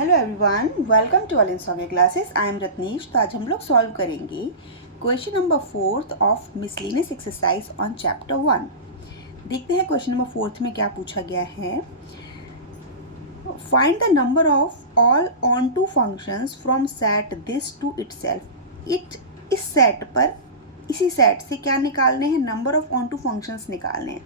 Hello everyone, welcome to all in song classes. I am Ratnesh. तो आज हम लोग सॉल्व करेंगे question number 4 of miscellaneous exercise on chapter 1। देखते हैं क्वेश्चन नंबर 4 में क्या पूछा गया है। Find the number of all onto functions from set this to itself. इस सेट पर, इसी सेट से क्या निकालने हैं? Number of onto functions निकालने हैं।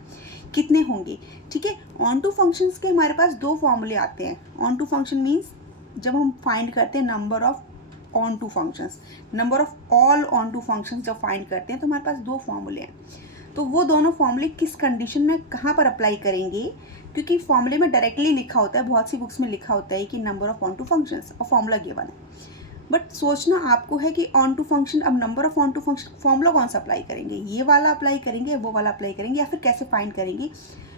कितने होंगे? ठीक है, ऑन टू फंक्शंस के हमारे पास दो फॉर्मूले आते हैं। ऑन टू फंक्शन मीन्स जब हम फाइंड करते हैं number of onto functions, number of all onto functions जब फाइंड करते हैं तो हमारे पास दो फॉर्मूले हैं। तो वो दोनों फॉर्मूले किस कंडीशन में कहाँ पर अप्लाई करेंगे? क्योंकि फॉर्मूले में डायरेक्टली लिखा होता है, बहुत सी बुक्स में लिखा होता है कि number of onto functions और फॉर्मूला गिवन है। बट सोचना आपको है कि ऑन टू फंक्शन, अब number of onto function formula कौन सा अप्लाई करेंगे? ये वाला अप्लाई करेंगे, वो वाला अप्लाई करेंगे, या फिर कैसे फाइंड करेंगे?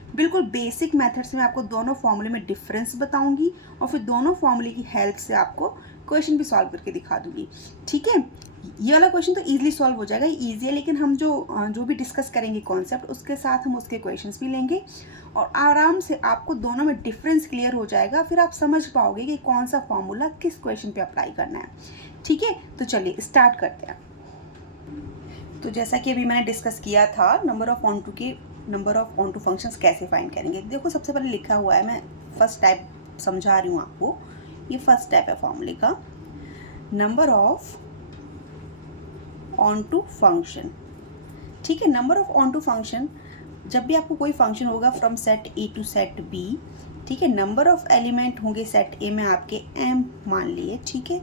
बिल्कुल बेसिक मेथड्स में आपको दोनों फॉर्मूले में डिफरेंस बताऊंगी और फिर दोनों फॉर्मूले की हेल्प से आपको क्वेश्चन भी सॉल्व करके दिखा दूंगी। ठीक है, ये वाला क्वेश्चन तो इजीली सॉल्व हो जाएगा, इजी है, लेकिन हम जो भी डिस्कस करेंगे कॉन्सेप्ट, उसके साथ हम उसके क्वेश्चंस भी लेंगे और आराम से आपको दोनों में डिफरेंस क्लियर हो जाएगा। फिर आप समझ पाओगे कि कौन सा फॉर्मूला किस क्वेश्चन पे अप्लाई करना है। ठीक है, तो चलिए स्टार्ट करते हैं। तो जैसा कि अभी मैंने डिस्कस किया था, number of onto functions कैसे फाइंड करेंगे। देखो, सबसे पहले लिखा हुआ है, मैं फर्स्ट टाइप समझा रही हूँ आपको। ये फर्स्ट टाइप है फॉर्मूले का, number of onto function. ठीक है, number of onto function, जब भी आपको कोई फंक्शन होगा from set A to set B, ठीक है, नंबर ऑफ एलिमेंट होंगे सेट ए में आपके m मान लिए, ठीक है,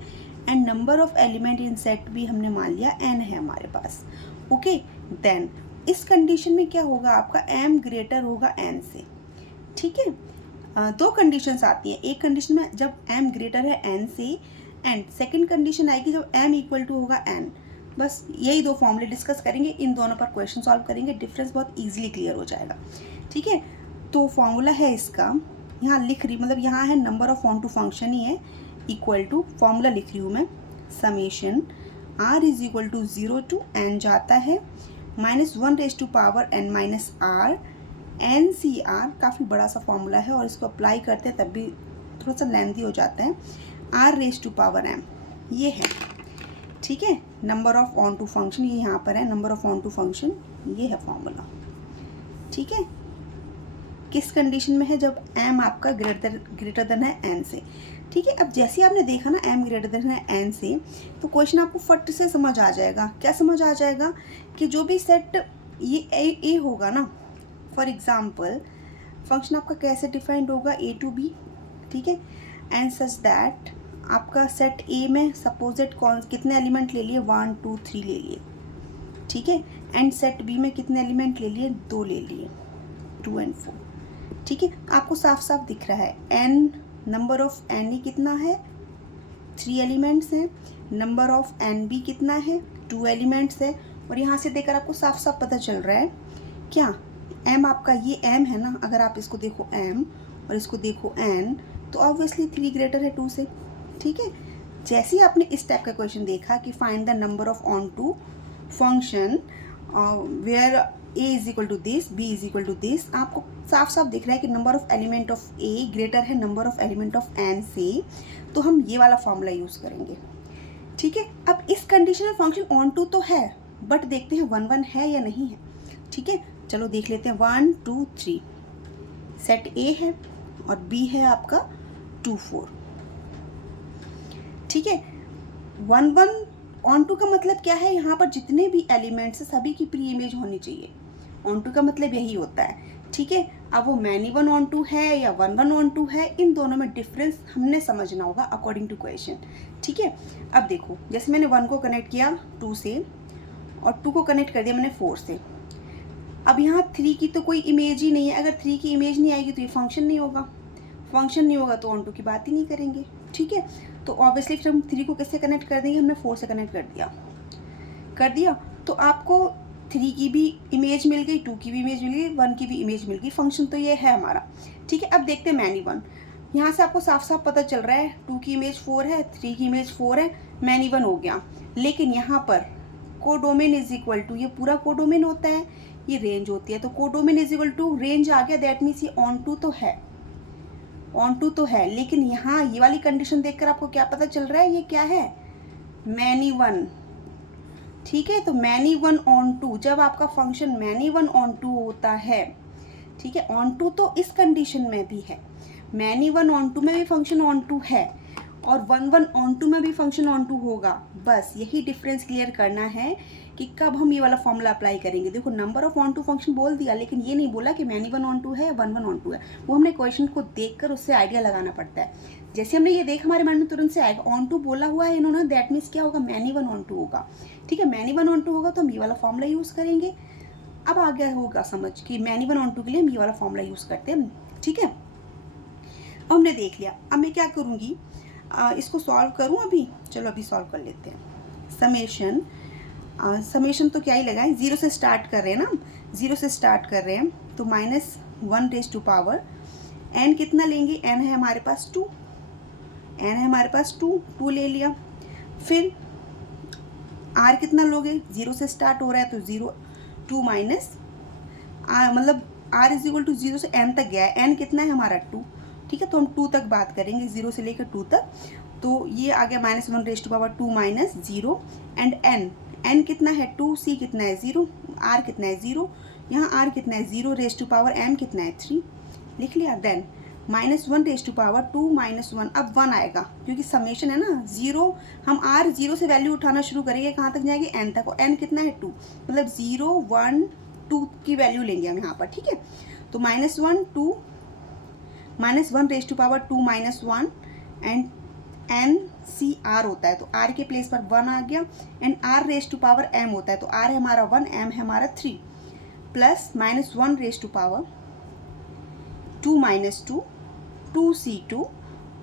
and number of element in set B हमने मान लिया n है हमारे पास। ओके, देन इस कंडीशन में क्या होगा? आपका m ग्रेटर होगा n से। ठीक है, दो कंडीशंस आती हैं। एक कंडीशन में जब m ग्रेटर है n से, एंड सेकंड कंडीशन आएगी जब m इक्वल टू होगा n। बस यही दो फॉर्मूले डिस्कस करेंगे, इन दोनों पर क्वेश्चन सॉल्व करेंगे, डिफरेंस बहुत इजीली क्लियर हो जाएगा। ठीक है, तो फॉर्मूला है इसका, यहाँ लिख रही, मतलब यहाँ है number of onto function ही है, इक्वल टू, फॉर्मूला लिख रही हूँ मैं, summation r is equal to 0 to n जाता है -1 raise to power n minus r NCR। काफ़ी बड़ा सा फॉर्मूला है और इसको अप्लाई करते हैं तब भी थोड़ा सा लेंथी हो जाता है। r raise to power m ये है। ठीक है, number of onto function ये यहाँ पर है, number of onto function ये है फॉर्मूला। ठीक है, किस कंडीशन में है? जब m आपका ग्रेटर देन है n से। ठीक है, अब जैसे ही आपने देखा ना m ग्रेटर देन है n से, तो क्वेश्चन आपको फट से समझ आ जाएगा। क्या समझ आ जाएगा? कि जो भी सेट ये ए होगा ना, फॉर एग्जाम्पल फंक्शन आपका कैसे डिफाइंड होगा? a टू b, ठीक है, एंड सच दैट आपका सेट ए में सपोजिट कितने एलिमेंट ले लिए? 1 2 3 ले लिए, ठीक है, एंड सेट बी में कितने एलिमेंट ले लिए? 2 ले लिए, 2 and 4। ठीक है, आपको साफ साफ दिख रहा है n, नंबर ऑफ n ही कितना है? 3 एलिमेंट्स हैं। नंबर ऑफ n भी कितना है? 2 एलिमेंट्स है। और यहाँ से देखकर आपको साफ साफ पता चल रहा है क्या? m आपका ये m है ना, अगर आप इसको देखो m और इसको देखो n, तो ऑब्वियसली 3 ग्रेटर है 2 से। ठीक है, जैसे ही आपने इस टाइप का क्वेश्चन देखा कि find the number of onto function where a is equal to this, b is equal to this, आपको साफ साफ दिख रहा है कि number of element of a greater है number of element of n से, तो हम ये वाला फॉर्मूला यूज़ करेंगे। ठीक है, अब इस कंडीशन में फंक्शन ऑन टू तो है, बट देखते हैं 1 1 है या नहीं है। ठीक है, चलो देख लेते हैं। 1 2 3 सेट a है और b है आपका 2 4। ठीक है, 1 1 ऑन टू का मतलब क्या है? यहाँ पर जितने भी एलिमेंट्स हैं सभी की प्री इमेज होनी चाहिए। ऑन टू का मतलब यही होता है। ठीक है, अब वो मैनी 1 ऑन टू है या 1 1 ऑन टू है, इन दोनों में डिफरेंस हमने समझना होगा अकॉर्डिंग टू क्वेश्चन। ठीक है, अब देखो, जैसे मैंने 1 को कनेक्ट किया 2 से और 2 को कनेक्ट कर दिया मैंने 4 से। अब यहाँ 3 की तो कोई इमेज ही नहीं है। अगर 3 की इमेज नहीं आएगी तो ये फंक्शन नहीं होगा, फंक्शन नहीं होगा तो ऑन टू की बात ही नहीं करेंगे। ठीक है, तो ऑब्वियसली फिर हम 3 को किससे कनेक्ट कर देंगे? हमने 4 से कनेक्ट कर दिया तो आपको 3 की भी इमेज मिल गई, 2 की भी इमेज मिल गई, 1 की भी इमेज मिल गई। फंक्शन तो ये है हमारा। ठीक है, अब देखते हैं मैनी 1। यहाँ से आपको साफ साफ पता चल रहा है 2 की इमेज 4 है, 3 की इमेज 4 है, मैनी 1 हो गया। लेकिन यहाँ पर कोडोमेन इज इक्वल टू, ये पूरा कोडोमेन होता है, ये रेंज होती है, तो codomain is equal to range आ गया, दैट मीन्स ये ऑन टू तो है। ऑन टू तो है, लेकिन यहाँ ये वाली कंडीशन देखकर आपको क्या पता चल रहा है, ये क्या है, मैनी वन। ठीक है, तो मैनी वन ऑन टू, जब आपका function many one onto होता है, ठीक है, ऑन टू तो इस कंडीशन में भी है, मैनी वन ऑन टू में भी फंक्शन ऑन टू है और वन वन ऑन टू में भी फंक्शन ऑन टू होगा। बस यही डिफरेंस क्लियर करना है कि कब हम ये वाला फॉर्मूला अप्लाई करेंगे। देखो number of onto function बोल दिया, लेकिन ये नहीं बोला कि मैनी वन ऑन टू है, वन वन ऑन टू है। वो हमने क्वेश्चन को देखकर उससे आइडिया लगाना पड़ता है। जैसे हमने ये देखा हमारे माइंड में तुरंत से आएगा, ऑन टू बोला हुआ है इन्होंने, दैट मीन्स क्या होगा, मैनी वन ऑन टू होगा। ठीक है, मैनी वन ऑन टू होगा तो हम ये वाला फॉर्मूला यूज़ करेंगे। अब आ गया होगा समझ कि मैनी वन ऑन टू के लिए हम ये वाला फॉर्मूला यूज़ करते हैं। ठीक है, अब हमने देख लिया। अब मैं क्या करूँगी, इसको सॉल्व करूँ अभी, चलो अभी सॉल्व कर लेते हैं। समेशन तो क्या ही लगाएं, जीरो से स्टार्ट कर रहे हैं ना, जीरो से स्टार्ट कर रहे हैं, तो -1 रेज़ टू पावर n कितना लेंगे, n है हमारे पास 2, n है हमारे पास 2 ले लिया। फिर r कितना लोगे, जीरो से स्टार्ट हो रहा है तो 0 2 माइनस मतलब r इज इक्वल टू 0 से n तक गया है, n कितना है हमारा 2। ठीक है, तो हम 2 तक बात करेंगे, 0 से लेकर 2 तक, तो ये आ गया -1 raise to power 2 minus 0 and n कितना है 2, c कितना है 0, r कितना है 0, यहाँ r कितना है 0 रेज़ टू पावर m कितना है 3, लिख लिया। देन -1 रेज़ टू पावर 2 - 1, अब 1 आएगा क्योंकि समेशन है ना, 0 हम r 0 से वैल्यू उठाना शुरू करेंगे, कहाँ तक जाएंगे, n तक, और n कितना है 2, मतलब 0 1 2 की वैल्यू लेंगे हम यहाँ पर। ठीक है, तो -1 2 -1 raise to power 2 - 1 and n c r होता है, तो r के प्लेस पर 1 आ गया, and r raise to power m होता है, तो r है हमारा 1, m है हमारा 3, plus -1 raise to power 2 - 2 2c2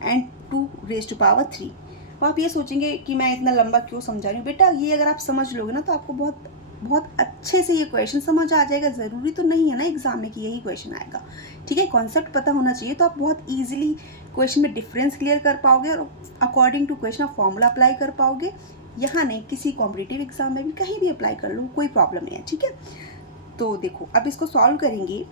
and 2 raise to power 3। अब आप ये सोचेंगे कि मैं इतना लंबा क्यों समझा रही हूँ, बेटा ये अगर आप समझ लोगे ना तो आपको बहुत बहुत अच्छे से ये क्वेश्चन समझ आ जाएगा। ज़रूरी तो नहीं है ना एग्जाम में कि यही क्वेश्चन आएगा। ठीक है, कॉन्सेप्ट पता होना चाहिए, तो आप बहुत ईजिली क्वेश्चन में डिफरेंस क्लियर कर पाओगे और अकॉर्डिंग टू क्वेश्चन आप फॉर्मूला अप्लाई कर पाओगे। यहाँ नहीं, किसी कॉम्पिटिटिव एग्जाम में भी कहीं भी अप्लाई कर लो, कोई प्रॉब्लम नहीं है। ठीक है, तो देखो अब इसको सॉल्व करेंगे।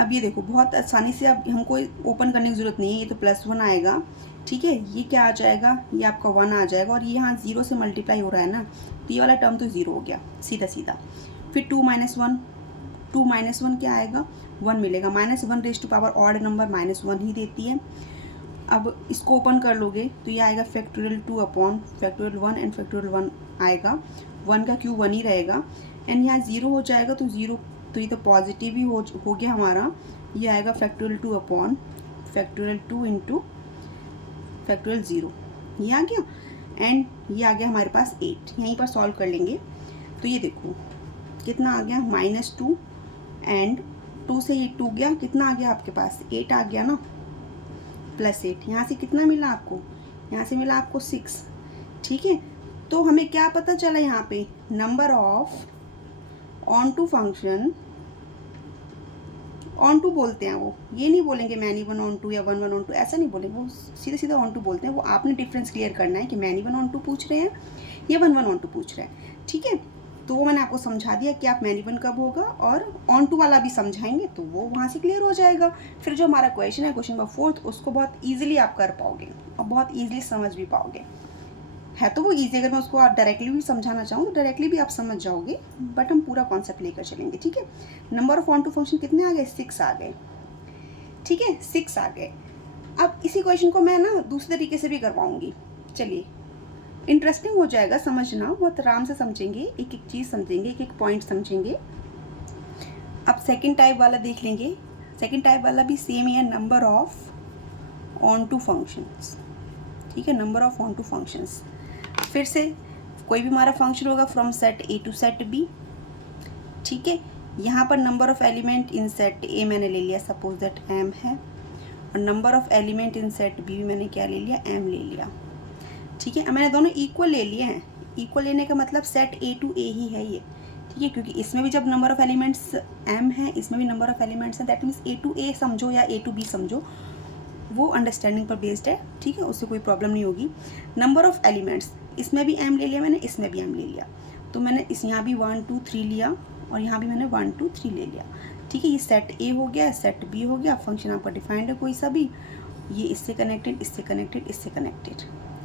अब ये देखो बहुत आसानी से, अब हमको ओपन करने की ज़रूरत नहीं है, ये तो +1 आएगा। ठीक है, ये क्या आ जाएगा, ये आपका 1 आ जाएगा, और ये यहाँ 0 से मल्टीप्लाई हो रहा है ना, तो ये वाला टर्म तो 0 हो गया सीधा सीधा। फिर 2 - 1 क्या आएगा, 1 मिलेगा। -1 raise to power odd number -1 ही देती है। अब इसको ओपन कर लोगे तो ये आएगा factorial 2 upon factorial 1 and factorial 1 आएगा, 1 का क्यूब 1 ही रहेगा, एंड यहाँ 0 हो जाएगा, तो 0 तो ये तो पॉजिटिव ही हो गया हमारा। ये आएगा factorial 2 upon factorial 2 into factorial 0, ये आ गया, एंड ये आ गया हमारे पास 8। यहीं पर सॉल्व कर लेंगे तो ये देखो कितना आ गया, -2 एंड 2 से ये 2 गया, कितना आ गया आपके पास, 8 आ गया ना, +8। यहाँ से कितना मिला आपको, यहाँ से मिला आपको 6। ठीक है, तो हमें क्या पता चला यहाँ पे, number of onto function, onto बोलते हैं वो, ये नहीं बोलेंगे मैनी वन ऑन टू या वन वन ऑन टू, ऐसा नहीं बोलेंगे, वो सीधे सीधे ऑन टू बोलते हैं। वो आपने डिफरेंस क्लियर करना है कि मैनी वन ऑन टू पूछ रहे हैं या वन वन ऑन टू पूछ रहे हैं। ठीक है, तो वो मैंने आपको समझा दिया कि आप मैनी वन कब होगा, और ऑन टू वाला भी समझाएंगे तो वो वहाँ से क्लियर हो जाएगा। फिर जो हमारा क्वेश्चन है, क्वेश्चन नंबर 4, उसको बहुत ईजिली आप कर पाओगे और बहुत ईजिली समझ भी पाओगे। है तो वो ईजी, अगर मैं उसको आप डायरेक्टली भी समझाना चाहूँ तो डायरेक्टली भी आप समझ जाओगे, बट हम पूरा कॉन्सेप्ट लेकर चलेंगे। ठीक है, number of onto function कितने आ गए, 6 आ गए। ठीक है, 6 आ गए। अब इसी क्वेश्चन को मैं ना दूसरे तरीके से भी करवाऊंगी, चलिए इंटरेस्टिंग हो जाएगा समझना, बहुत आराम से समझेंगे, एक एक चीज़ समझेंगे, एक एक पॉइंट समझेंगे। अब सेकेंड टाइप वाला देख लेंगे। सेकेंड टाइप वाला भी सेम ही है, number of onto functions. ठीक है, number of onto functions, फिर से कोई भी हमारा फंक्शन होगा from set A to set B. ठीक है, यहाँ पर number of element in set A मैंने ले लिया, सपोज दैट m है, और number of element in set B भी मैंने क्या ले लिया, m ले लिया। ठीक है, मैंने दोनों इक्वल ले लिए हैं। इक्वल लेने का मतलब सेट ए टू ए ही है ये। ठीक है, क्योंकि इसमें भी जब नंबर ऑफ एलिमेंट्स m है, इसमें भी नंबर ऑफ एलिमेंट्स हैं, दैट मीन्स ए टू ए समझो या ए टू बी समझो, वो अंडरस्टैंडिंग पर बेस्ड है। ठीक है, उससे कोई प्रॉब्लम नहीं होगी। नंबर ऑफ एलिमेंट्स, इसमें भी m ले लिया मैंने, इसमें भी m ले लिया, तो मैंने इस यहाँ भी 1 2 3 लिया, और यहाँ भी मैंने 1 2 3 ले लिया। ठीक है, ये सेट ए हो गया, सेट बी हो गया, फंक्शन आपका डिफाइंड है कोई सा भी, ये इससे कनेक्टेड, इससे कनेक्टेड, इससे कनेक्टेड।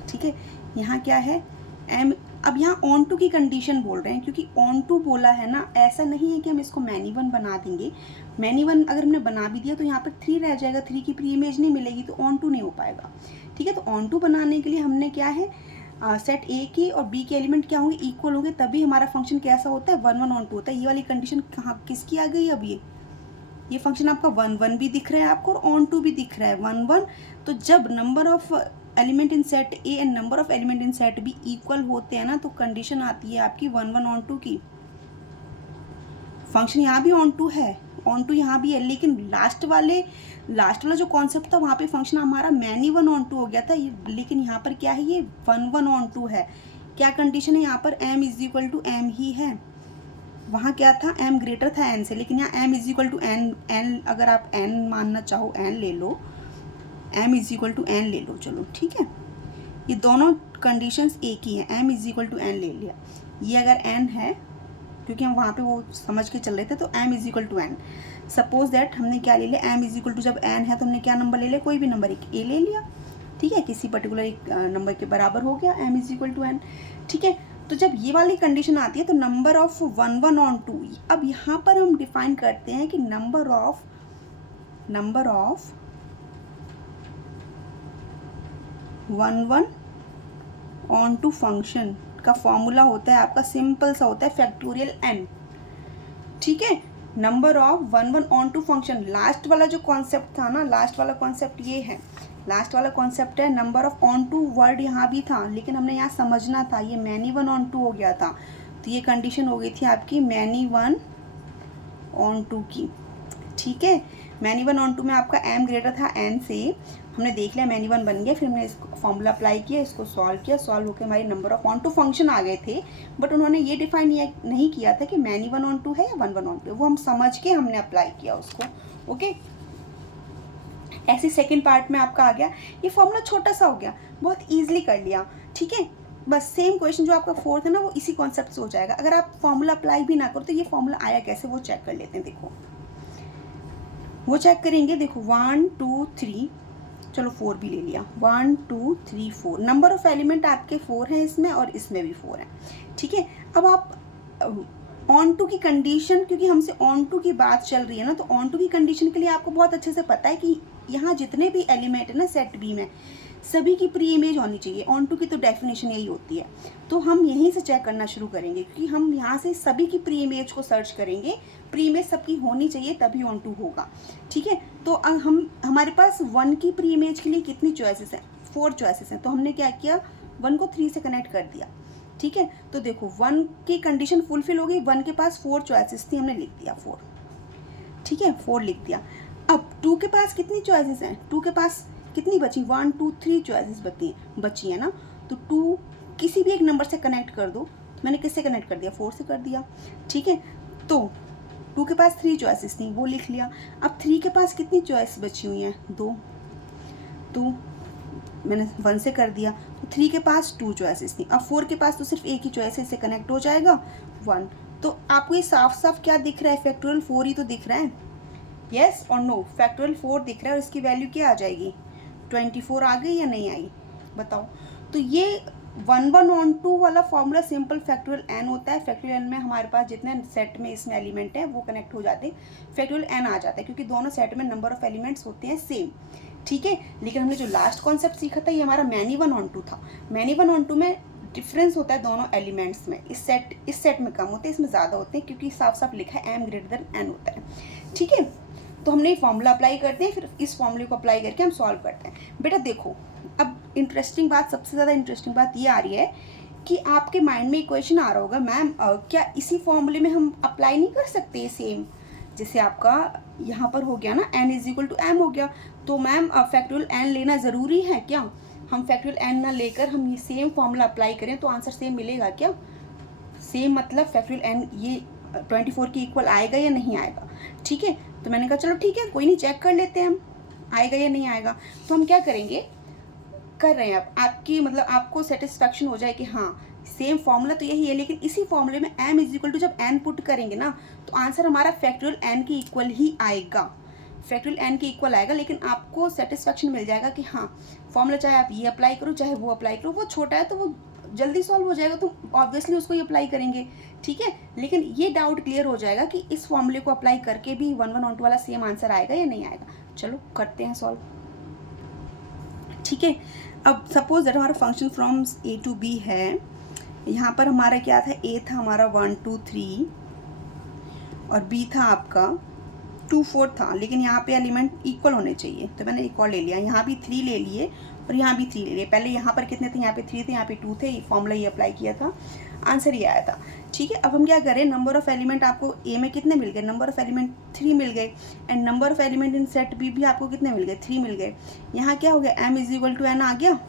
ठीक है, यहाँ क्या है एम। अब यहाँ ऑन टू की कंडीशन बोल रहे हैं, क्योंकि ऑन टू बोला है ना, ऐसा नहीं है कि हम इसको मैनी वन बना देंगे। मैनी वन अगर हमने बना भी दिया तो यहाँ पर 3 रह जाएगा, 3 की प्री इमेज नहीं मिलेगी, तो ऑन टू नहीं हो पाएगा। ठीक है, तो ऑन टू बनाने के लिए हमने क्या है, सेट ए की और बी के एलिमेंट क्या होंगे, इक्वल होंगे, तभी हमारा फंक्शन कैसा होता है, 1 1 ऑन टू होता है। ये वाली कंडीशन कहाँ किसकी आ गई अब, ये फंक्शन आपका 1 1 भी दिख रहा है आपको और ऑन टू भी दिख रहा है 1 1। तो जब number of element in set A and number of element in set B equal होते हैं ना, तो कंडीशन आती है आपकी 1 1 ऑन टू की। फंक्शन यहाँ भी ऑन टू है, ऑन टू यहाँ भी है, लेकिन लास्ट वाला जो कॉन्सेप्ट था वहाँ पे फंक्शन हमारा मैनी वन ऑन टू हो गया था, लेकिन यहाँ पर क्या है, ये 1 1 ऑन टू है। क्या कंडीशन है यहाँ पर, m is equal to M ही है। वहाँ क्या था, m ग्रेटर था n से, लेकिन यहाँ m is equal to n, अगर आप n मानना चाहो n ले लो, m is equal to n ले लो, चलो ठीक है। ये दोनों कंडीशंस एक ही हैं, m is equal to n ले लिया। ये अगर n है, क्योंकि हम वहाँ पे वो समझ के चल रहे थे, तो m is equal to n। Suppose that हमने क्या ले लिया, m इज इक्वल टू, जब n है तो हमने क्या नंबर ले लिया, कोई भी नंबर, एक a ले लिया। ठीक है, किसी पर्टिकुलर एक नंबर के बराबर हो गया, m is equal to n। ठीक है, तो जब ये वाली कंडीशन आती है तो नंबर ऑफ 1 1 ऑन टू, अब यहाँ पर हम डिफाइन करते हैं कि number of 1 1 onto function का फॉर्मूला होता है आपका, सिंपल सा होता है, फैक्टोरियल n। ठीक है, number of 1 1 onto function, last वाला जो कॉन्सेप्ट था ना, लास्ट वाला कॉन्सेप्ट ये है, लास्ट वाला कॉन्सेप्ट है number of onto, word यहाँ भी था, लेकिन हमने यहाँ समझना था, ये मैनी वन ऑन टू हो गया था, तो ये कंडीशन हो गई थी आपकी मैनी वन ऑन टू की। ठीक है, मैनी वन ऑन टू में आपका m ग्रेटर था n से, हमने देख लिया मैनी वन बन गया, फिर हमने इसको फॉर्मूला अप्लाई किया, इसको सॉल्व किया, सॉल्व होकर हमारी number of onto function आ गए थे। बट उन्होंने ये डिफाइन नहीं किया था कि मैनी वन ऑन टू है या 1 1 ऑन टू, वो हम समझ के हमने अप्लाई किया उसको। ओके, ऐसे सेकेंड पार्ट में आपका आ गया, ये फॉर्मूला छोटा सा हो गया, बहुत ईजिली कर लिया। ठीक है, बस सेम क्वेश्चन जो आपका फोर्थ है ना, वो इसी कॉन्सेप्ट से हो जाएगा। अगर आप फॉर्मूला अप्लाई भी ना करो तो ये फॉर्मूला आया कैसे, वो चेक कर लेते हैं। देखो, वो चेक करेंगे, देखो 1 2 3, चलो 4 भी ले लिया, 1 2 3 4, नंबर ऑफ एलिमेंट आपके 4 हैं इसमें और इसमें भी 4 हैं। ठीक है, अब आप ऑन टू की कंडीशन, क्योंकि हमसे ऑन टू की बात चल रही है ना, तो ऑन टू की कंडीशन के लिए आपको बहुत अच्छे से पता है कि यहाँ जितने भी एलिमेंट है ना सेट बी में, सभी की प्री इमेज होनी चाहिए। ऑन टू की तो डेफिनेशन यही होती है, तो हम यहीं से चेक करना शुरू करेंगे, क्योंकि हम यहाँ से सभी की प्री इमेज को सर्च करेंगे, प्री इमेज सबकी होनी चाहिए तभी ऑन टू होगा। ठीक है, तो हमारे पास 1 की प्री इमेज के लिए कितनी चॉइसेस हैं, 4 चॉइसेस हैं, तो हमने क्या किया, 1 को 3 से कनेक्ट कर दिया। ठीक है, तो देखो 1 की कंडीशन फुलफिल हो गई, 1 के पास 4 चॉइसेस थी, हमने लिख दिया 4। ठीक है, 4 लिख दिया। अब 2 के पास कितनी चॉइसेस हैं, 2 के पास कितनी बची, 1 2 3 चॉइसेस बची है ना, तो 2 किसी भी एक नंबर से कनेक्ट कर दो। मैंने किससे कनेक्ट कर दिया, 4 से कर दिया। ठीक है, तो 2 के पास 3 चॉइसेस थी, वो लिख लिया। अब 3 के पास कितनी चॉइस बची हुई हैं, 2, तो मैंने 1 से कर दिया, तो 3 के पास 2 चॉइसेस थी। अब 4 के पास तो सिर्फ एक ही चॉइस है, इससे कनेक्ट हो जाएगा 1। तो आपको ये साफ साफ क्या दिख रहा है, फैक्टोरियल 4 ही तो दिख रहा है, यस और नो, फैक्टोरियल 4 दिख रहा है और इसकी वैल्यू क्या आ जाएगी, 24 आ गई या नहीं आई, बताओ। तो ये 1 1 ऑन टू वाला फॉर्मूला सिंपल फैक्टोरियल n होता है। फैक्टोरियल n में हमारे पास जितने सेट में इसमें एलिमेंट है वो कनेक्ट हो जाते हैं, फैक्टोरियल n आ जाता है, क्योंकि दोनों सेट में नंबर ऑफ एलिमेंट्स होते हैं सेम। ठीक है, लेकिन हमने जो लास्ट कॉन्सेप्ट सीखा था ये हमारा मैनी वन ऑन टू था। मैनी वन ऑन टू में डिफरेंस होता है दोनों एलिमेंट्स में, इस सेट में कम होते हैं, इसमें ज़्यादा होते हैं, क्योंकि साफ साफ लिखा है m ग्रेटर देन n होता है। ठीक है, तो हमने फॉर्मूला अप्लाई करते हैं, फिर इस फॉर्मूले को अप्लाई करके हम सॉल्व करते हैं। बेटा देखो, अब इंटरेस्टिंग बात, सबसे ज़्यादा इंटरेस्टिंग बात ये आ रही है कि आपके माइंड में एक क्वेश्चन आ रहा होगा, मैम क्या इसी फॉर्मूले में हम अप्लाई नहीं कर सकते सेम, जैसे आपका यहाँ पर हो गया ना n is equal to m हो गया, तो मैम फैक्टोरियल n लेना ज़रूरी है क्या, हम फैक्टोरियल n ना लेकर हम ये सेम फॉर्मूला अप्लाई करें तो आंसर सेम मिलेगा क्या, सेम मतलब फैक्टोरियल n ये 24 के इक्वल आएगा या नहीं आएगा। ठीक है, तो मैंने कहा चलो ठीक है, कोई नहीं, चेक कर लेते हैं हम आएगा या नहीं आएगा। तो हम क्या करेंगे, कर रहे हैं अब, आपकी मतलब आपको सेटिस्फैक्शन हो जाए कि हाँ सेम फॉर्मूला तो यही है, लेकिन इसी फॉर्मूले में m इज इक्वल टू जब n पुट करेंगे ना तो आंसर हमारा फैक्टोरियल n के इक्वल ही आएगा, फैक्टोरियल n के इक्वल आएगा। लेकिन आपको सेटिस्फेक्शन मिल जाएगा कि हाँ फॉर्मूला चाहे आप ये अप्लाई करो चाहे वो अप्लाई करो, वो छोटा है तो वो जल्दी सॉल्व हो जाएगा, तो ऑब्वियसली उसको ही अप्लाई करेंगे, ठीक है। लेकिन ये डाउट क्लियर हो जाएगा कि इस फॉर्मूले को अप्लाई करके भी 1 1 ऑन 2 वाला सेम आंसर आएगा या नहीं आएगा। चलो करते हैं सॉल्व, ठीक है। अब सपोज दैट हमारा function from A to B है, यहाँ पर हमारा क्या था, ए था हमारा 1 2 3 और बी था आपका 2 4 था, लेकिन यहाँ पे एलिमेंट इक्वल होने चाहिए, तो मैंने एक और ले लिया, यहाँ भी 3 ले लिए और यहाँ भी 3 ले लिए। पहले यहाँ पर कितने थे, यहाँ पे 3 थे, यहाँ पे 2 थे, ये फॉर्मूला ये अप्लाई किया था, आंसर ये आया था, ठीक है। अब हम क्या करें, नंबर ऑफ एलिमेंट आपको ए में कितने मिल गए, नंबर ऑफ एलिमेंट 3 मिल गए, and number of element in set B भी आपको कितने मिल गए, 3 मिल गए। यहाँ क्या हो गया, m is equal to n आ गया,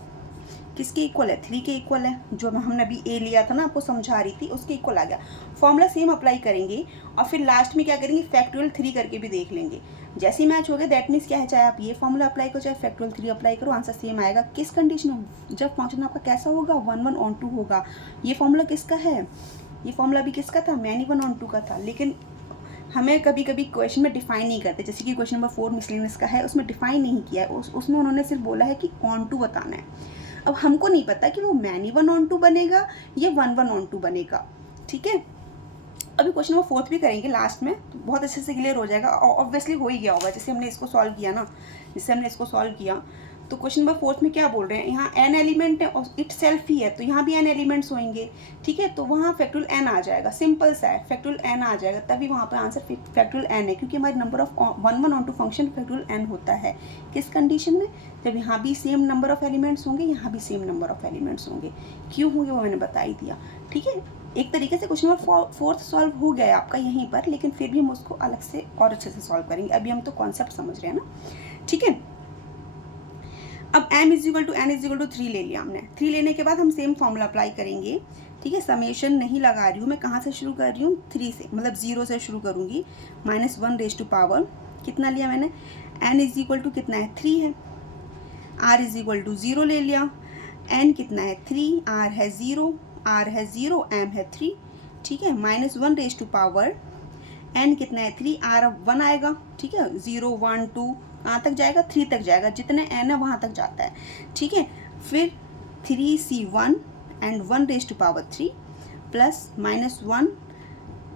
किसके इक्वल है, 3 के इक्वल है, जो हमने अभी ए लिया था ना आपको समझा रही थी उसके इक्वल आ गया। फॉर्मूला सेम अप्लाई करेंगे और फिर लास्ट में क्या करेंगे, फैक्टोरियल 3 करके भी देख लेंगे। जैसे ही मैच हो गया दैट मीन्स क्या है, चाहे आप ये फॉर्मूला अप्लाई करो चाहे फैक्टोरियल 3 अप्लाई करो, आंसर सेम आएगा। किस कंडीशन में, जब फंक्शन आपका कैसा होगा, 1 1 ऑन 2 होगा। ये फॉर्मूला किसका है, ये फॉर्मूला भी किसका था, मैनी 1 ऑन 2 का था, लेकिन हमें कभी कभी क्वेश्चन में डिफाइन नहीं करते, जैसे कि क्वेश्चन नंबर 4 मिसलेनियस का है, उसमें डिफाइन नहीं किया है, उसमें उन्होंने सिर्फ बोला है कि ऑन 2 बताना है। अब हमको नहीं पता कि वो मैनी 1 ऑन 2 बनेगा या 1 1 ऑन 2 बनेगा, ठीक है। अभी क्वेश्चन नंबर 4 भी करेंगे लास्ट में, तो बहुत अच्छे से क्लियर हो जाएगा, ऑब्वियसली हो ही गया होगा, जैसे हमने इसको सॉल्व किया ना, जिससे हमने इसको सॉल्व किया। तो क्वेश्चन नंबर 4 में क्या बोल रहे हैं, यहाँ n एलिमेंट है और इट सेल्फ ही है, तो यहाँ भी n एलिमेंट्स होंगे, ठीक है। तो वहाँ फैक्टोरियल n आ जाएगा, सिंपल सा है, फैक्टोरियल n आ जाएगा, तभी वहाँ पर आंसर फैक्टोरियल n है, क्योंकि हमारे number of 1 1 on 2 function factorial n होता है। किस कंडीशन में, जब यहाँ भी सेम नंबर ऑफ एलिमेंट्स होंगे, यहाँ भी सेम नंबर ऑफ एलिमेंट्स होंगे। क्यों होंगे वो मैंने बता ही दिया, ठीक है। एक तरीके से क्वेश्चन नंबर 4 सॉल्व हो गया है आपका यहीं पर, लेकिन फिर भी हम उसको अलग से और अच्छे से सॉल्व करेंगे, अभी हम तो कॉन्सेप्ट समझ रहे हैं ना, ठीक है। अब m is equal to n is equal to 3 ले लिया हमने, 3 लेने के बाद हम सेम फॉर्मूला अप्लाई करेंगे, ठीक है। समेशन नहीं लगा रही हूँ मैं, कहाँ से शुरू कर रही हूँ, 3 से, मतलब 0 से शुरू करूँगी, -1 रेज टू पावर कितना लिया मैंने, n इज इक्वल टू कितना है, 3 है, r इज इक्वल टू 0 ले लिया, n कितना है 3, r है 0, m है 3, ठीक है। -1 रेज टू पावर n कितना है 3, r अब 1 आएगा, ठीक है, 0 1 2 कहाँ तक जाएगा, 3 तक जाएगा, जितने n है वहाँ तक जाता है, ठीक है। फिर 3c1 and 1 raise to power 3 plus -1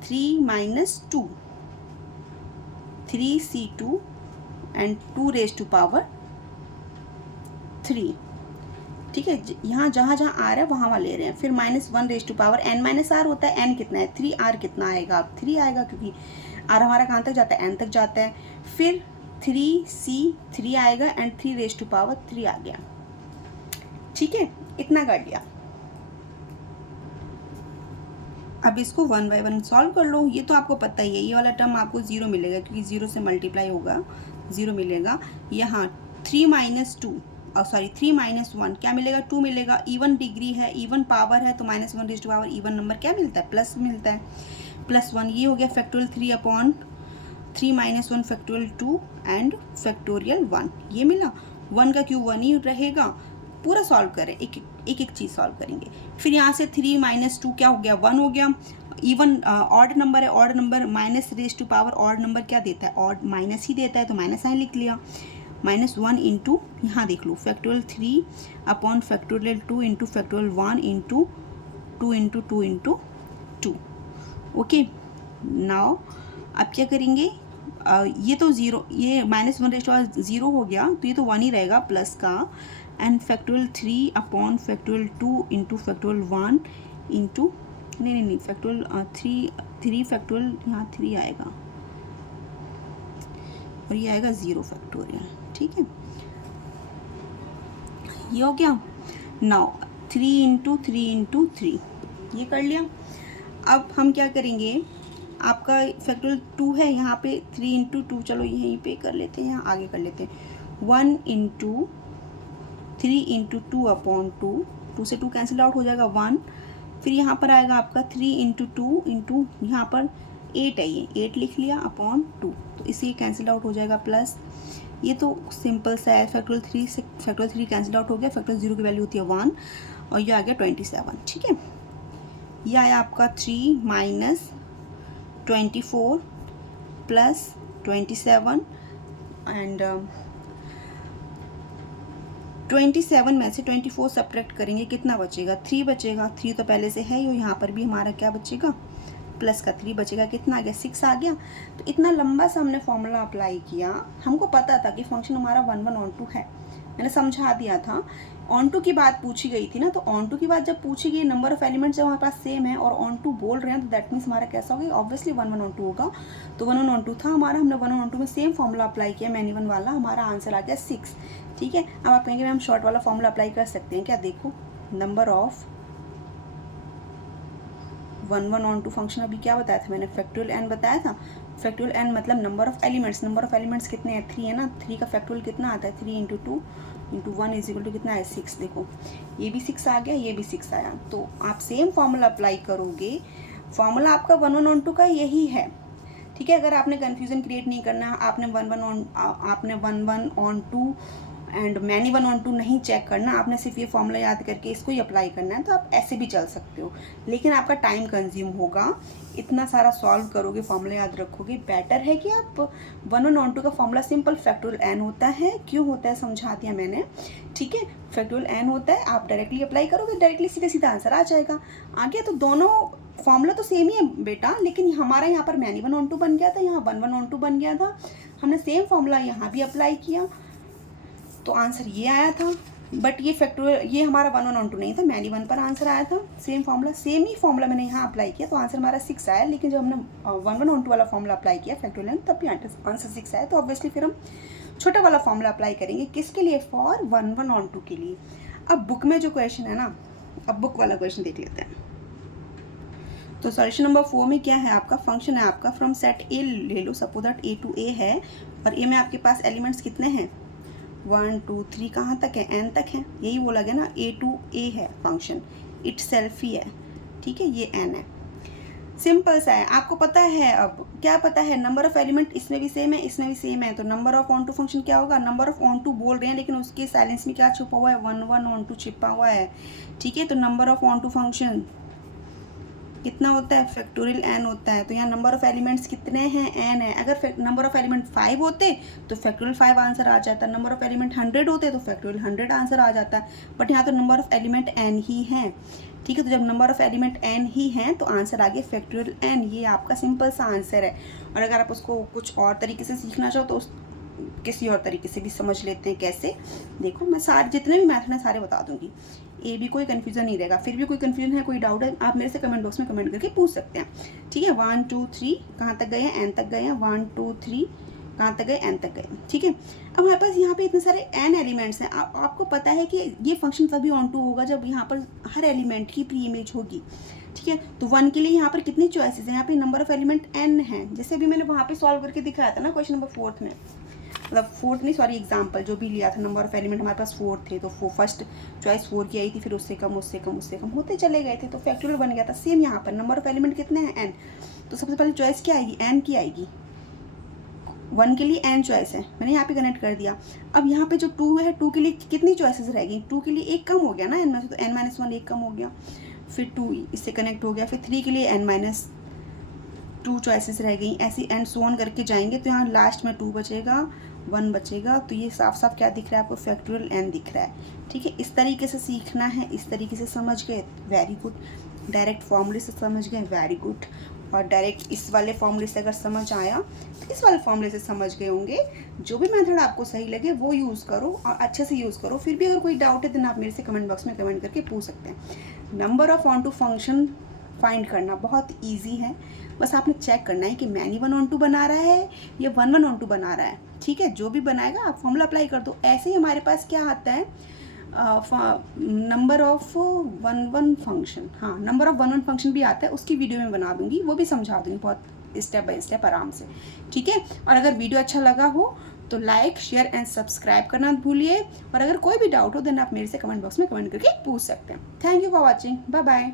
3 minus 2 3c2 and 2 raise to power 3, ठीक है। यहाँ जहाँ जहाँ आर है वहाँ ले रहे हैं। फिर -1 raise to power n minus R होता है, n कितना है 3, r कितना आएगा, अब 3 आएगा, क्योंकि r हमारा कहाँ तक जाता है, n तक जाता है। फिर 3c3 आएगा एंड 3 रेज टू पावर 3 आ गया, ठीक है, इतना कर लिया। अब इसको 1 बाय 1 सॉल्व कर लो, ये तो आपको पता ही है, ये वाला टर्म आपको 0 मिलेगा, क्योंकि 0 से मल्टीप्लाई होगा 0 मिलेगा। यहाँ 3 माइनस 2 और सॉरी 3 माइनस 1 क्या मिलेगा, 2 मिलेगा। इवन डिग्री है, इवन पावर है, तो -1 raise to power even number क्या मिलता है, प्लस मिलता है, +1। ये हो गया factorial 3 upon 3 minus 1 factorial 2 and factorial 1, ये मिला। 1 का क्यूब 1 ही रहेगा। पूरा सॉल्व करें, एक चीज़ सॉल्व करेंगे। फिर यहाँ से 3 माइनस 2 क्या हो गया, 1 हो गया। इवन ऑड नंबर है, odd number minus raise to power odd number क्या देता है, ऑड माइनस ही देता है, तो माइनस साइन लिख लिया। -1 इंटू, यहाँ देख लो, factorial 3 upon factorial 2 into factorial 1 into 2 into 2 into 2। Okay, now अब क्या करेंगे, ये तो 0, ये -1 रेज टू पावर 0 हो गया, तो ये तो 1 ही रहेगा प्लस का, and factorial 3 upon factorial 2 into factorial 1 into नहीं फैक्टोरियल 3 फैक्टोरियल, यहाँ 3 आएगा और ये आएगा 0 फैक्टोरियल, ठीक है, ये हो गया। नाउ 3 इंटू 3 इंटू 3 ये कर लिया। अब हम क्या करेंगे, आपका फैक्टोरियल 2 है, यहाँ पे 3 इंटू 2, चलो यहीं पे कर लेते हैं, यहाँ आगे कर लेते हैं। 1 इंटू 3 इंटू 2 अपॉन 2, 2 से 2 कैंसिल आउट हो जाएगा 1। फिर यहाँ पर आएगा आपका 3 इंटू 2 इंटू यहाँ पर 8 है, ये 8 लिख लिया अपॉन 2, तो इसे कैंसिल आउट हो जाएगा प्लस। ये तो सिंपल सा है, फैक्टोरियल 3 से फैक्टोरियल 3 कैंसिल आउट हो गया, फैक्टोरियल 0 की वैल्यू होती है 1 और ये आ गया 27, ठीक है। ये आया आपका 3 माइनस 24 प्लस 27 एंड 27 में से 24 सब्ट्रैक्ट करेंगे, कितना बचेगा? 3 बचेगा। 3 तो पहले से है ही, यहाँ पर भी हमारा क्या बचेगा? प्लस का 3 बचेगा। कितना आ गया? 6 आ गया। तो इतना लंबा सा हमने फॉर्मूला अप्लाई किया। हमको पता था कि फंक्शन हमारा 1 1 ऑन 2 है, मैंने समझा दिया था। ऑन टू की बात पूछी गई थी ना, तो ऑन टू की बात जब पूछी गई, नंबर ऑफ एलिमेंट्स जब हमारे पास सेम है और ऑन टू बोल रहे हैं, तो दैट मीन्स हमारा कैसा होगा? ऑब्वियसली 1 1 ऑन 2 होगा। तो 1 1 ऑन 2 था हमारा, हमने 1 1 ऑन 2 में सेम फॉर्मूला अप्लाई किया मैनी वन वाला, हमारा आंसर आ गया 6। ठीक है, अब आप कहेंगे हम शॉर्ट वाला फॉर्मूला अप्लाई कर सकते हैं क्या? देखो, नंबर ऑफ 1 1 ऑन 2 फंक्शन अभी क्या बताया था मैंने? फैक्टोरियल एन बताया था। फैक्टोरियल एन मतलब number of elements. Number of elements कितने हैं? 3 है ना। 3 का फैक्टोरियल कितना आता है? 3 × 2 × 1 इज इक्वल टू कितना है? 6। देखो, ये भी 6 आ गया, ये भी 6 आया। तो आप सेम फॉर्मूला अप्लाई करोगे। फॉर्मूला आपका 1 1 ऑन 2 का यही है। ठीक है, अगर आपने कन्फ्यूजन क्रिएट नहीं करना, आपने 1 1 ऑन 2 एंड मैनी 1 ऑन 2 नहीं चेक करना, आपने सिर्फ ये फॉर्मूला याद करके इसको ही अप्लाई करना है, तो आप ऐसे भी चल सकते हो। लेकिन आपका टाइम कंज्यूम होगा, इतना सारा सॉल्व करोगे, फॉर्मूला याद रखोगे। बेटर है कि आप 1 1 ऑन 2 का फॉर्मूला सिंपल फैक्टोरियल एन होता है। क्यों होता है समझा दिया मैंने। ठीक है, फैक्टोरियल एन होता है, आप डायरेक्टली अप्लाई करोगे, डायरेक्टली सीधे सीधा आंसर आ जाएगा। आ गया। तो दोनों फॉर्मूला तो सेम ही है बेटा, लेकिन हमारा यहाँ पर मैनी 1 ऑन 2 बन गया था, यहाँ 1 1 ऑन 2 बन गया था। हमने सेम फॉर्मूला यहाँ भी अप्लाई किया, तो आंसर ये आया था। बट ये फैक्टोरियल, ये हमारा 1 1 ऑन 2 नहीं था, मैनी 1 पर आंसर आया था। सेम फॉर्मूला, सेम ही फॉर्मूला मैंने यहाँ अप्लाई किया, तो आंसर हमारा 6 आया। लेकिन जब हमने 1 1 ऑन 2 वाला फॉर्मूला अप्लाई किया फैक्टोरियल, तब भी आंसर 6 आया। तो ऑब्वियसली फिर हम छोटा वाला फॉर्मूला अप्लाई करेंगे, किसके लिए? फॉर 1 1 ऑन 2 के लिए। अब बुक में जो क्वेश्चन है ना, अब बुक वाला क्वेश्चन देख लेते हैं। तो सॉल्यूशन नंबर 4 में क्या है आपका? फंक्शन है आपका फ्रॉम सेट ए ले लो, suppose that A to A है, और ए में आपके पास एलिमेंट्स कितने हैं? 1 2 3 कहाँ तक है? n तक है। यही बोला गया ना, A to A है फंक्शन, इट्स सेल्फ ही है। ठीक है, ये n है। सिंपल सा है, आपको पता है। अब क्या पता है? नंबर ऑफ एलिमेंट इसमें भी सेम है, इसमें भी सेम है। तो number of onto function क्या होगा? नंबर ऑफ ऑन टू बोल रहे हैं, लेकिन उसके साइलेंस में क्या छुपा हुआ है? 1 1 ऑन टू छिपा हुआ है। ठीक है, तो number of onto function कितना होता है? फैक्टोरियल n होता है। तो यहाँ नंबर ऑफ एलिमेंट्स कितने हैं? n है। अगर नंबर ऑफ एलिमेंट 5 होते तो फैक्टोरियल 5 आंसर आ जाता। नंबर ऑफ एलिमेंट 100 होते तो फैक्टोरियल 100 आंसर आ जाता। बट यहाँ तो नंबर ऑफ एलिमेंट n ही है। ठीक है, तो जब नंबर ऑफ एलिमेंट n ही हैं तो आंसर आ गया फैक्टोरियल n। ये आपका सिंपल सा आंसर है। और अगर आप उसको कुछ और तरीके से सीखना चाहो तो किसी और तरीके से भी समझ लेते हैं। कैसे? देखो, मैं सारे जितने भी मैथड हैं सारे बता दूंगी, ए भी कोई कन्फ्यूजन नहीं रहेगा। फिर भी कोई कन्फ्यूजन है, कोई डाउट है, आप मेरे से कमेंट बॉक्स में कमेंट करके पूछ सकते हैं। ठीक है, 1 2 3 कहाँ तक गए हैं? n तक गए हैं। 1 2 3 कहाँ तक गए? n तक गए। ठीक है, अब हमारे पास यहाँ पे इतने सारे n एलिमेंट्स हैं। आपको पता है कि ये फंक्शन तभी ऑन टू होगा जब यहाँ पर हर एलिमेंट की प्री इमेज होगी। ठीक है, तो 1 के लिए यहाँ पर कितनी चॉइसेस हैं? यहाँ पे नंबर ऑफ एलिमेंट n है, जैसे अभी मैंने वहाँ पे सॉल्व करके दिखाया था ना क्वेश्चन नंबर 4 में, मतलब 4 नहीं, सॉरी, एग्जाम्पल जो भी लिया था। नंबर ऑफ एलिमेंट हमारे पास 4 थे, तो फर्स्ट चॉइस 4 की आई थी, फिर उससे कम उससे कम उससे कम होते चले गए थे, तो फैक्टोरियल बन गया था। सेम यहाँ पर नंबर ऑफ एलिमेंट कितने हैं? n। तो सबसे पहले चॉइस क्या आएगी? n की आएगी। 1 के लिए n चॉइस है, मैंने यहाँ पे कनेक्ट कर दिया। अब यहाँ पे जो 2 है, 2 के लिए कितनी चॉइसेस रहेगी? 2 के लिए एक कम हो गया ना n में से, तो n - 1 एक कम हो गया। फिर 2 इससे कनेक्ट हो गया। फिर 3 के लिए n - 2 चॉइसेस रह गई। ऐसे एंड सो ऑन करके जाएंगे, तो यहाँ लास्ट में 2 बचेगा, 1 बचेगा। तो ये साफ साफ क्या दिख रहा है आपको? फैक्टोरियल n दिख रहा है। ठीक है, इस तरीके से सीखना है। इस तरीके से समझ गए, वेरी गुड। डायरेक्ट फॉर्मूले से समझ गए, वेरी गुड। और डायरेक्ट इस वाले फॉर्मूले से अगर समझ आया तो इस वाले फॉर्मूले से समझ गए होंगे। जो भी मेथड आपको सही लगे वो यूज़ करो और अच्छे से यूज़ करो। फिर भी अगर कोई डाउट है तो आप मेरे से कमेंट बॉक्स में कमेंट करके पूछ सकते हैं। Number of onto function find करना बहुत ईजी है, बस आपने चेक करना है कि मैनी 1 ऑन 2 बना रहा है या 1 1 ऑन 2 बना रहा है। ठीक है, जो भी बनाएगा आप फॉर्मूला अप्लाई कर दो। ऐसे ही हमारे पास क्या आता है? नंबर ऑफ 1 1 फंक्शन, हाँ, नंबर ऑफ 1 1 फंक्शन भी आता है, उसकी वीडियो में बना दूंगी, वो भी समझा दूंगी बहुत स्टेप बाय स्टेप आराम से। ठीक है, और अगर वीडियो अच्छा लगा हो तो लाइक शेयर एंड सब्सक्राइब करना भूलिए। और अगर कोई भी डाउट हो देन आप मेरे से कमेंट बॉक्स में कमेंट करके पूछ सकते हैं। Thank you for watching, bye bye.